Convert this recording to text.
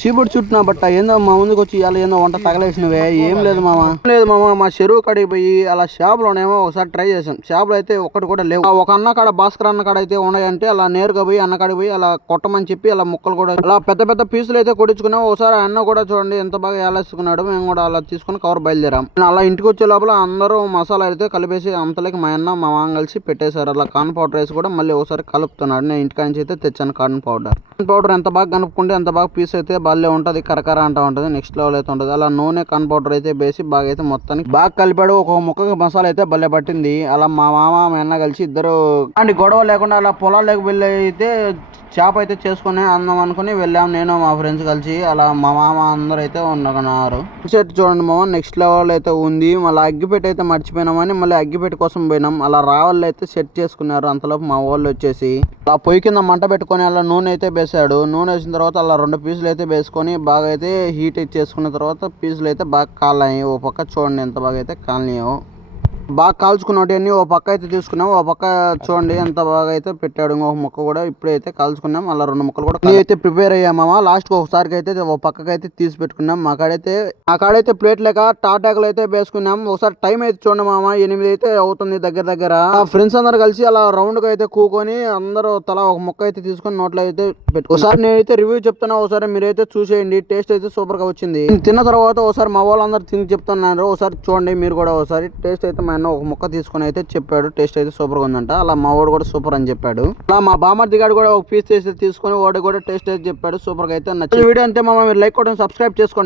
సీబుడ్ చుట్టినా బట్ట ఏందో మా ముందుకు వచ్చి ఇవాళ ఏందో వంట తగలేసినవే. ఏం లేదు మామ మా చెరువు కాడికి పోయి అలా షాపులోనేమో ఒకసారి ట్రై చేసాం. షాపులో అయితే ఒక్కటి కూడా లేవు. ఒక అన్న కాడ భాస్కర్ అన్న కాడ అయితే ఉన్నాయంటే అలా నేరుగా పోయి అన్న కాడికి పోయి అలా కొట్టమని చెప్పి అలా ముక్కలు కూడా అలా పెద్ద పెద్ద పీసులు అయితే కొట్టించుకున్నాం. ఒకసారి అన్న కూడా చూడండి ఎంత బాగా ఏలేసుకున్నాడు. మేము కూడా అలా తీసుకుని కవర్ బయలుదేరాం. అలా ఇంటికి వచ్చే లోపల అందరూ మసాలా అయితే కలిపేసి అంతలోకి మా అన్న మా మామ కలిసి పెట్టేశారు. అలా కార్న్ పౌడర్ వేసి కూడా మళ్ళీ ఒకసారి కలుపుతున్నాడు. నేను ఇంటికాడ నుంచి అయితే తెచ్చాను కార్న్ పౌడర్ ఎంత బాగా కనుక్కుంటే అంత బాగా పీస్ అయితే బాగా ఉంటుంది. కరకర అంటా ఉంటుంది. నెక్స్ట్ లెవెల్ అయితే ఉంటుంది. అలా నూనె కార్న్ పౌడర్ అయితే వేసి బాగా అయితే మొత్తానికి బాగా కలిపాడు. ఒక ముక్కకి మసాలా అయితే భలే పట్టింది. అలా మా మామ మా అన్న కలిసి ఇద్దరు అండి గొడవ లేకుండా అలా పొలాలకు వెళ్ళి అయితే చేప అయితే చేసుకుని అందం అనుకుని వెళ్ళాం. నేను మా ఫ్రెండ్స్ కలిసి అలా మా మామ అందరూ అయితే ఉన్నారు. సెట్ చూడండి మామ నెక్స్ట్ లెవెల్ అయితే ఉంది. మళ్ళీ అగ్గిపెట్టి అయితే మర్చిపోయినామని మళ్ళీ అగ్గిపెట్టి కోసం పోయినాం. అలా రావాళ్ళు అయితే సెట్ చేసుకున్నారు. అంతలోపు మా వాళ్ళు వచ్చేసి అలా పొయ్యి కింద మంట పెట్టుకొని అలా నూనె అయితే వేసాడు. నూనె వేసిన తర్వాత అలా 2 పీసులు అయితే వేసుకొని బాగా అయితే హీట్ చేసుకున్న తర్వాత పీసులు అయితే బాగా కాలాయి. ఓ పక్క చూడండి ఎంత బాగా అయితే కాలనీయో. బాగా కాల్చుకున్నవన్నీ ఓ పక్క అయితే తీసుకున్నాం. ఓ పక్క చూడండి ఎంత బాగా అయితే పెట్టాడు. ఇంకొక ముక్క కూడా ఇప్పుడైతే కాల్చుకున్నాం. అలా 2 ముక్కలు కూడా అయితే ప్రిపేర్ అయ్యామా. లాస్ట్కి ఒకసారికి అయితే ఓ పక్కకి అయితే తీసి పెట్టుకున్నాం. మా కాడైతే ప్లేట్ లేక టాటాకులు అయితే వేసుకున్నాం. ఒకసారి టైం అయితే చూడండి మామ 8 అయితే అవుతుంది దగ్గర. ఫ్రెండ్స్ అందరు కలిసి అలా రౌండ్గా అయితే కూకొని అందరూ తలా ఒక ముక్క అయితే తీసుకొని నోట్లో అయితే ఒకసారి నేనైతే రివ్యూ చెప్తున్నా. ఒకసారి మీరైతే చూసేయండి. టేస్ట్ అయితే సూపర్ గా వచ్చింది. తిన్న తర్వాత ఒకసారి మా వాళ్ళందరూ తిని చెప్తున్నారు. ఒకసారి చూడండి మీరు కూడా. ఒకసారి టేస్ట్ అయితే మా అన్న ఒక ముక్క తీసుకొని అయితే చెప్పాడు. టేస్ట్ అయితే సూపర్ గా ఉందంట. అలా మా వాడు కూడా సూపర్ అని చెప్పాడు. అలా మా బామర్ది గారు కూడా ఒక పీస్ అయితే తీసుకొని వాడు కూడా టేస్ట్ అయితే చెప్పాడు. సూపర్ గా అయితే నచ్చింది. వీడియో అంతే మామ. మీరు లైక్ కొట్టండి, సబ్స్క్రైబ్ చేసుకోండి.